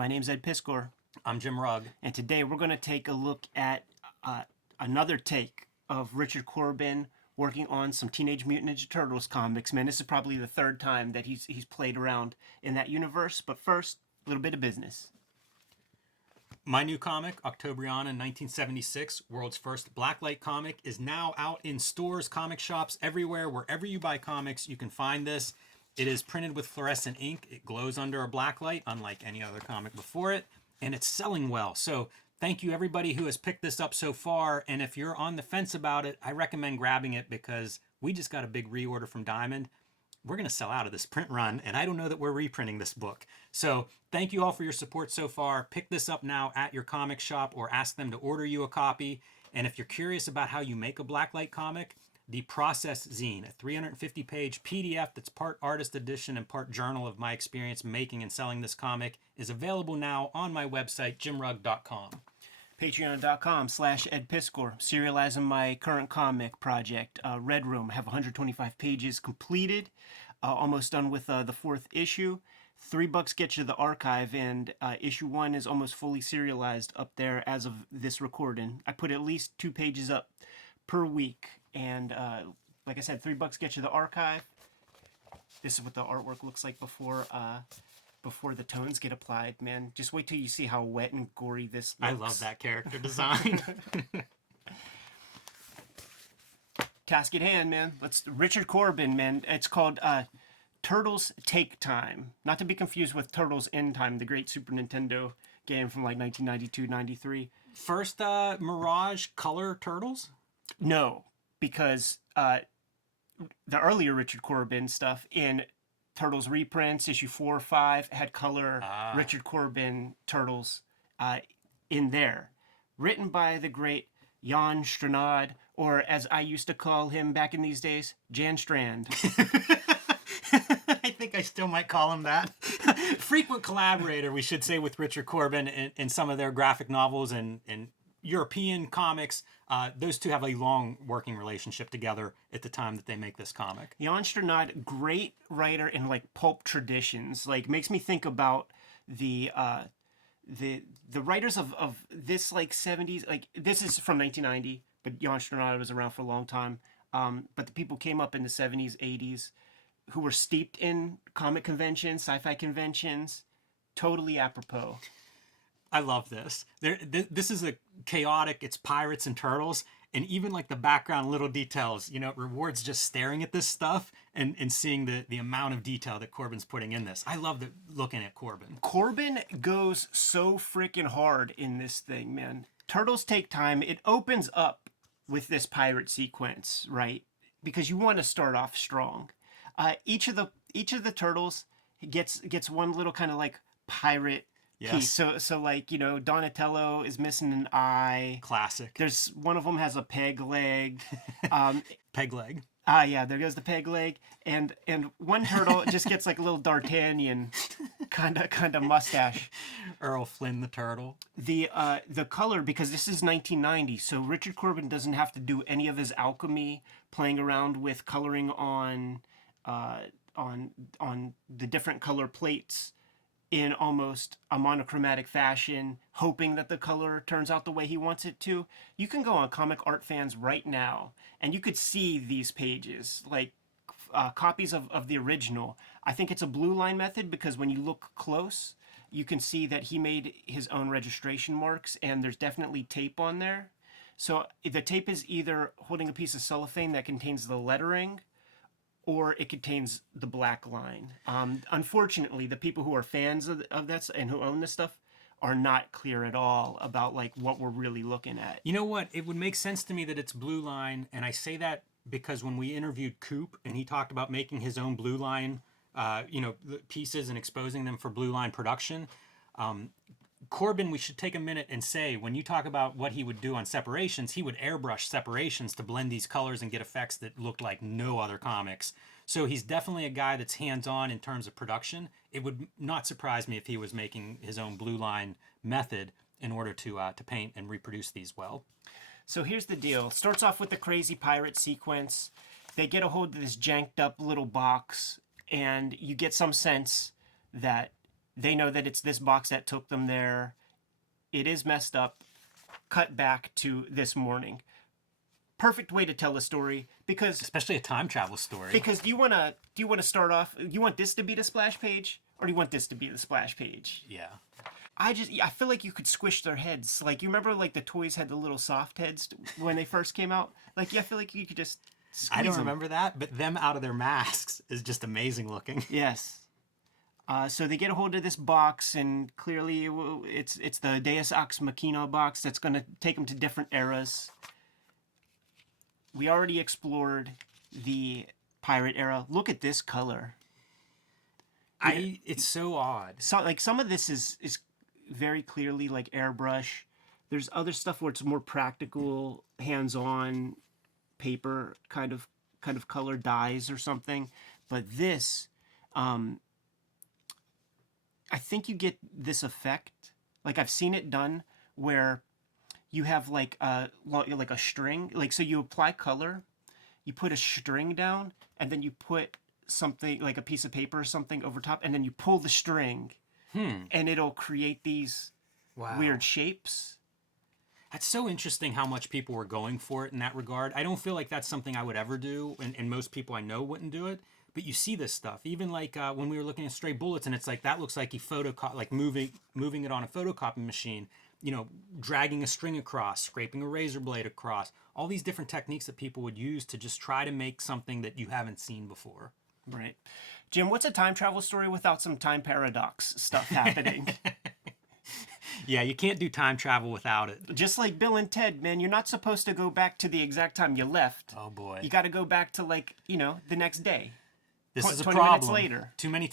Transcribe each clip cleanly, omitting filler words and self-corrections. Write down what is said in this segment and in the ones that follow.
My name's Ed Piskor, I'm Jim Rugg. and today we're going to take a look at another take of Richard Corben working on some Teenage Mutant Ninja Turtles comics. Man, this is probably the third time that he's played around in that universe. But first, a little bit of business. My new comic, Octobriana 1976, world's first blacklight comic, is now out in stores, comic shops, everywhere. Wherever you buy comics, you can find this. It is printed with fluorescent ink. It glows under a blacklight, unlike any other comic before it, and it's selling well. So thank you everybody who has picked this up so far, and if you're on the fence about it, I recommend grabbing it because we just got a big reorder from Diamond. We're going to sell out of this print run, and I don't know that we're reprinting this book. So thank you all for your support so far. Pick this up now at your comic shop or ask them to order you a copy. And if you're curious about how you make a blacklight comic, the Process Zine, a 350-page PDF that's part artist edition and part journal of my experience making and selling this comic, is available now on my website, jimrugg.com. Patreon.com/Ed Piskor, serializing my current comic project, Red Room. I have 125 pages completed, almost done with the fourth issue. $3 gets you the archive, and issue 1 is almost fully serialized up there as of this recording. I put at least 2 pages up per week, and like I said, $3 gets you the archive. This is what the artwork looks like before the tones get applied. Man, just wait till you see how wet and gory this looks. I love that character design. Task at hand, man. Richard Corben, man. It's called Turtles Take Time. Not to be confused with Turtles in Time, the great Super Nintendo game from like 1992-93. First Mirage color Turtles? No, because the earlier Richard Corben stuff in Turtles reprints, issue 4 or 5, had color Richard Corben Turtles in there. Written by the great Jan Stranad, or as I used to call him back in these days, Jan Strand. I think I still might call him that. Frequent collaborator, we should say, with Richard Corben in some of their graphic novels and European comics. Those two have a long working relationship together at the time that they make this comic. Jan Stranad, great writer in like pulp traditions. Like, makes me think about the writers of this like 70s. Like, this is from 1990, but Jan Stranad was around for a long time. But the people came up in the 70s, 80s, who were steeped in comic conventions, sci-fi conventions, totally apropos. I love this. This is a chaotic, it's pirates and turtles, and even like the background little details, it rewards just staring at this stuff and seeing the amount of detail that Corben's putting in this. I love looking at Corben. Corben goes so freaking hard in this thing, man. Turtles Take Time, it opens up with this pirate sequence, right? Because you want to start off strong. Each of the turtles gets one little kind of like pirate piece. So like, Donatello is missing an eye. Classic. There's one of them has a peg leg. Peg leg. Yeah, there goes the peg leg. And one turtle just gets like a little D'Artagnan kind of mustache. Earl Flynn the turtle. The color, because this is 1990, so Richard Corben doesn't have to do any of his alchemy, playing around with coloring on the different color plates in almost a monochromatic fashion, hoping that the color turns out the way he wants it to. You can go on Comic Art Fans right now, and you could see these pages, like copies of the original. I think it's a blue line method because when you look close, you can see that he made his own registration marks, and there's definitely tape on there. So the tape is either holding a piece of cellophane that contains the lettering, or it contains the black line. Unfortunately, the people who are fans of that and who own this stuff are not clear at all about like what we're really looking at. You know what? It would make sense to me that it's blue line, and I say that because when we interviewed Coop and he talked about making his own blue line, pieces and exposing them for blue line production. Corben, we should take a minute and say, when you talk about what he would do on separations, he would airbrush separations to blend these colors and get effects that looked like no other comics. So he's definitely a guy that's hands-on in terms of production. It would not surprise me if he was making his own blue line method in order to paint and reproduce these well. So here's the deal. Starts off with the crazy pirate sequence. They get a hold of this janked up little box, and you get some sense that They know that it's this box that took them there. It is messed up. Cut back to this morning. Perfect way to tell a story because Especially a time travel story. do you want to start off, you want this to be the splash page or do you want this to be the splash page? Yeah. I feel like you could squish their heads. Like, you remember like the toys had the little soft heads when they first came out? Like, yeah, I feel like you could just squeeze I don't them. remember that, but them out of their masks is just amazing looking. Yes. So they get a hold of this box, and clearly it's the Deus Ex Machina box that's going to take them to different eras. We already explored the pirate era. Look at this color. It's so odd. So, like, some of this is very clearly like airbrush. There's other stuff where it's more practical, hands-on paper kind of color dyes or something. But this, I think you get this effect. Like, I've seen it done where you have like a string. Like, so you apply color, you put a string down, and then you put something like a piece of paper or something over top, and then you pull the string, and it'll create these weird shapes. That's so interesting how much people were going for it in that regard. I don't feel like that's something I would ever do, and most people I know wouldn't do it. But you see this stuff, even like when we were looking at Stray Bullets, and it's like that looks like he like moving it on a photocopy machine. You know, dragging a string across, scraping a razor blade across, all these different techniques that people would use to just try to make something that you haven't seen before. Right. Jim, what's a time travel story without some time paradox stuff happening? Yeah, you can't do time travel without it. Just like Bill and Ted, man, you're not supposed to go back to the exact time you left. Oh boy. You got to go back to, like, the next day. This is a 20 problem. minutes later. Too many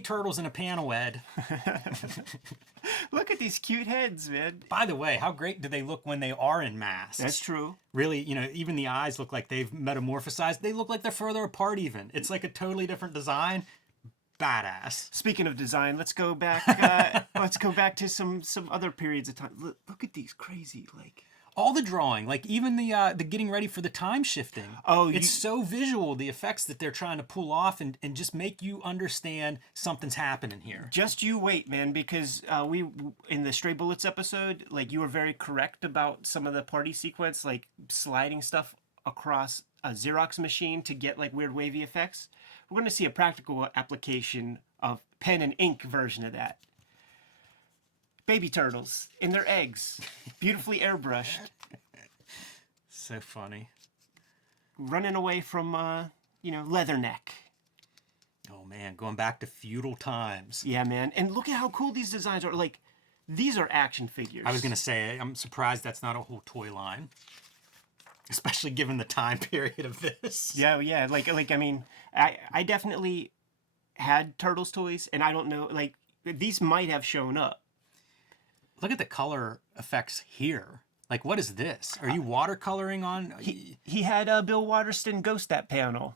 turtles in a panel, Ed. Look at these cute heads, man. By the way, how great do they look when they are in masks? That's true. Really, even the eyes look like they've metamorphosized. They look like they're further apart even. It's like a totally different design. Badass. Speaking of design, let's go back let's go back to some other periods of time. Look at these crazy, like, all the drawing, like even the getting ready for the time shifting. Oh, it's so visual, the effects that they're trying to pull off and just make you understand something's happening here. Just you wait, man, because we in the Stray Bullets episode, like, you were very correct about some of the party sequence, like sliding stuff across a Xerox machine to get like weird wavy effects. We're going to see a practical application of pen and ink version of that. Baby turtles in their eggs, beautifully airbrushed. So funny. Running away from, Leatherneck. Oh man, going back to feudal times. Yeah, man. And look at how cool these designs are. Like, these are action figures. I was going to say, I'm surprised that's not a whole toy line. Especially given the time period of this. Yeah. Like I mean, I definitely had Turtles toys, and I don't know, like, these might have shown up. Look at the color effects here. Like, what is this? Are you watercoloring on? He had Bill Waterston ghost that panel.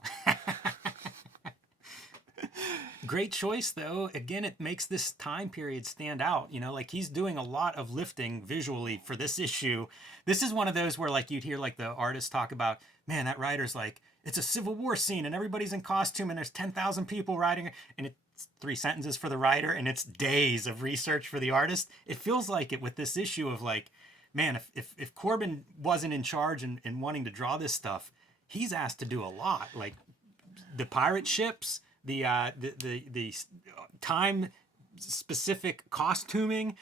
Great choice, though. Again, it makes this time period stand out. Like, he's doing a lot of lifting visually for this issue. This is one of those where, like, you'd hear, like, the artist talk about, man, that writer's like, it's a Civil War scene and everybody's in costume and there's 10,000 people riding. And it's 3 sentences for the writer and it's days of research for the artist. It feels like it with this issue of, like, man, if Corben wasn't in charge and wanting to draw this stuff, he's asked to do a lot. Like, the pirate ships, the time specific costuming,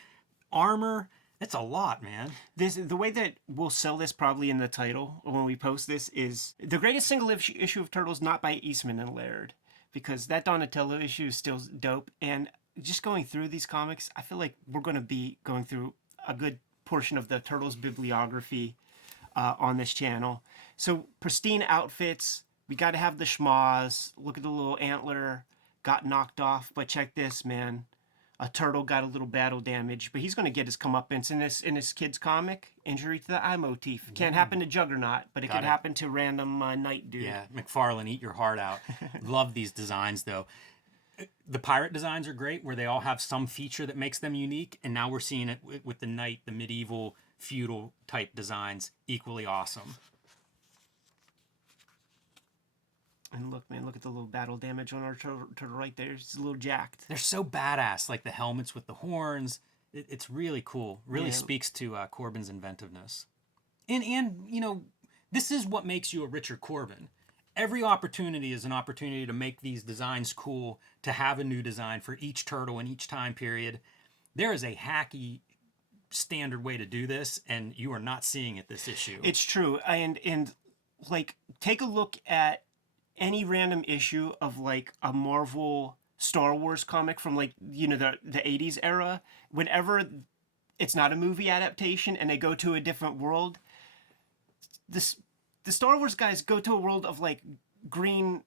armor. It's a lot, man. The way that we'll sell this probably in the title when we post this is the greatest single issue of Turtles not by Eastman and Laird, because that Donatello issue is still dope. And just going through these comics, I feel like we're going to be going through a good portion of the Turtles bibliography on this channel. So pristine outfits. We got to have the schmoz. Look at the little antler got knocked off. But check this, man. A turtle got a little battle damage, but he's going to get his comeuppance in this kid's comic. Injury to the eye motif. Can't happen to Juggernaut, but it can happen to random night dude. Yeah, McFarlane, eat your heart out. Love these designs, though. The pirate designs are great, where they all have some feature that makes them unique, and now we're seeing it with the knight, the medieval, feudal type designs, equally awesome. And look, man. Look at the little battle damage on our turtle right there. It's a little jacked. They're so badass, like the helmets with the horns. It's really cool. Really speaks to Corben's inventiveness. And you know, this is what makes you a Richard Corben. Every opportunity is an opportunity to make these designs cool, to have a new design for each turtle in each time period. There is a hacky standard way to do this, and you are not seeing it this issue. It's true. And like, take a look at any random issue of like a Marvel Star Wars comic from like, you know, the 80s era. Whenever it's not a movie adaptation and they go to a different world, the Star Wars guys go to a world of like green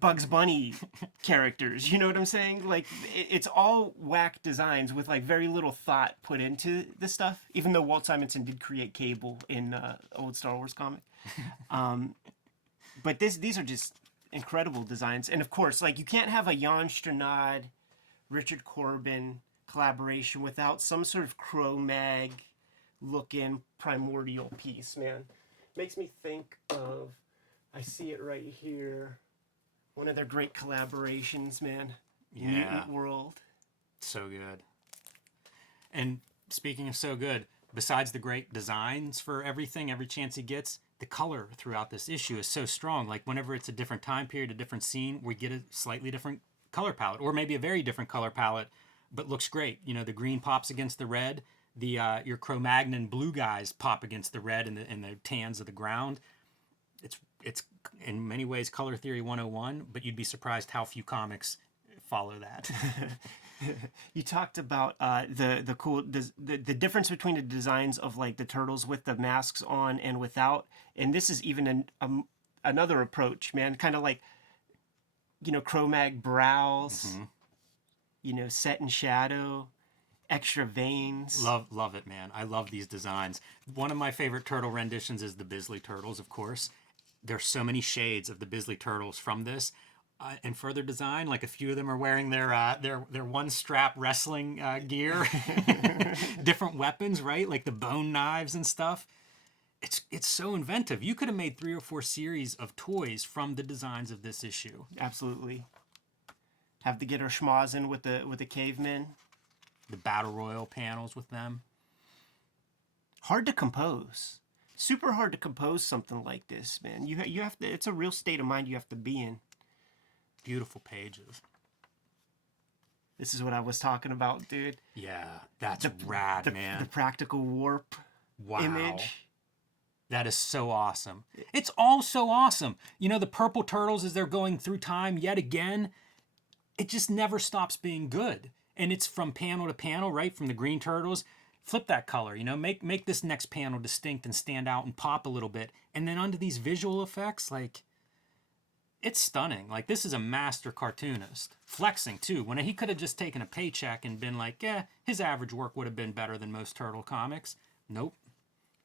Bugs Bunny characters. You know what I'm saying? Like, it's all whack designs with like very little thought put into the stuff, even though Walt Simonson did create Cable in old Star Wars comic. But these are just incredible designs. And of course, like, you can't have a Jan Stranad, Richard Corben collaboration without some sort of Cro-Mag looking primordial piece, man. Makes me think of, I see it right here, one of their great collaborations, man. Yeah. Mutant World. So good. And speaking of so good, besides the great designs for everything, every chance he gets, the color throughout this issue is so strong. Like, whenever it's a different time period, a different scene, we get a slightly different color palette, or maybe a very different color palette, but looks great. You know, the green pops against the red. The your Cro-Magnon blue guys pop against the red and the tans of the ground. It's in many ways color theory 101, but you'd be surprised how few comics follow that. You talked about the difference between the designs of like the turtles with the masks on and without, and this is even another approach, man. Kind of like, you know, Cro-Mag brows, you know, set in shadow, extra veins. Love it, man. I love these designs. One of my favorite turtle renditions is the Bisley Turtles, of course. There's so many shades of the Bisley Turtles from this. And further design, like a few of them are wearing their one strap wrestling gear, different weapons, right? Like the bone knives and stuff. It's so inventive. You could have made 3 or 4 series of toys from the designs of this issue. Absolutely. Have to get our schmozzing with the cavemen. The Battle Royal panels with them. Hard to compose. Super hard to compose something like this, man. You have to. It's a real state of mind you have to be in. Beautiful pages. This is what I was talking about, dude. Yeah, that's rad, man. The practical warp image. That is so awesome. It's all so awesome. You know, the purple turtles, as they're going through time yet again, it just never stops being good. And it's from panel to panel, right? From the green turtles. Flip that color, you know, make this next panel distinct and stand out and pop a little bit. And then onto these visual effects, like, it's stunning. Like, this is a master cartoonist. Flexing, too. When he could have just taken a paycheck and been like, yeah, his average work would have been better than most turtle comics. Nope.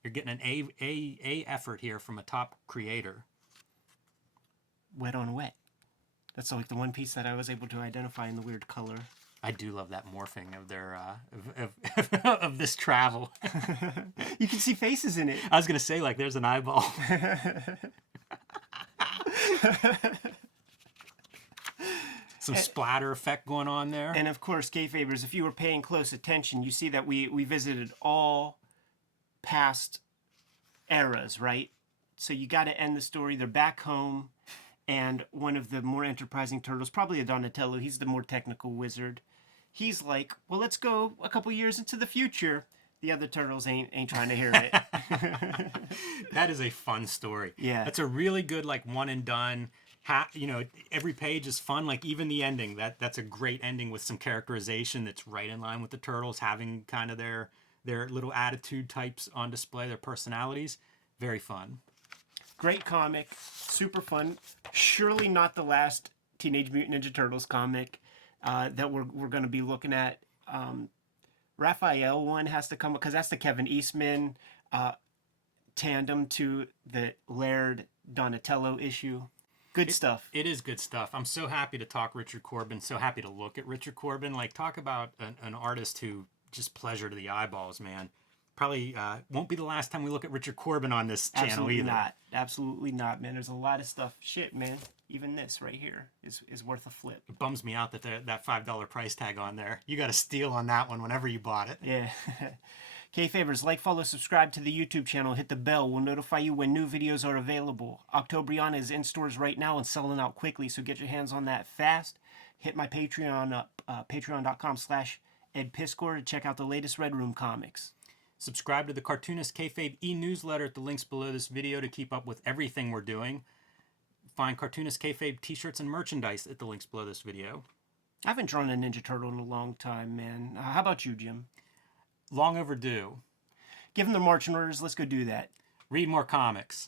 You're getting an A effort here from a top creator. Wet on wet. That's like the one piece that I was able to identify in the weird color. I do love that morphing of their of this travel. You can see faces in it. I was gonna say, like, there's an eyeball. Some splatter effect going on there. And of course, Kayfabers, if you were paying close attention, you see that we visited all past eras, right? So you got to end the story. They're back home, and one of the more enterprising turtles, probably a Donatello, he's the more technical wizard. He's like, well, let's go a couple years into the future. The other turtles ain't trying to hear it. That is a fun story. Yeah. That's a really good, like, one and done. You know, every page is fun. Like, even the ending, that's a great ending with some characterization that's right in line with the turtles, having kind of their little attitude types on display, their personalities. Very fun. Great comic. Super fun. Surely not the last Teenage Mutant Ninja Turtles comic that we're going to be looking at. Raphael one has to come because that's the Kevin Eastman tandem to the Laird Donatello issue. Good stuff. It is good stuff. I'm so happy to talk Richard Corben. So happy to look at Richard Corben. Like, talk about an artist who just pleasure to the eyeballs, man. Probably won't be the last time we look at Richard Corben on this channel Absolutely either. not. Absolutely not, man. There's a lot of stuff. Shit, man. Even this right here is worth a flip. It bums me out that that $5 price tag on there. You got a steal on that one whenever you bought it. Yeah. Kayfabers, like, follow, subscribe to the YouTube channel. Hit the bell. We'll notify you when new videos are available. Octobriana is in stores right now and selling out quickly, so get your hands on that fast. Hit my Patreon up, patreon.com/EdPiscor to check out the latest Red Room comics. Subscribe to the Cartoonist Kayfabe e-newsletter at the links below this video to keep up with everything we're doing. Find Cartoonist Kayfabe t-shirts and merchandise at the links below this video. I haven't drawn a Ninja Turtle in a long time, man. How about you, Jim? Long overdue. Give them the marching orders. Let's go do that. Read more comics.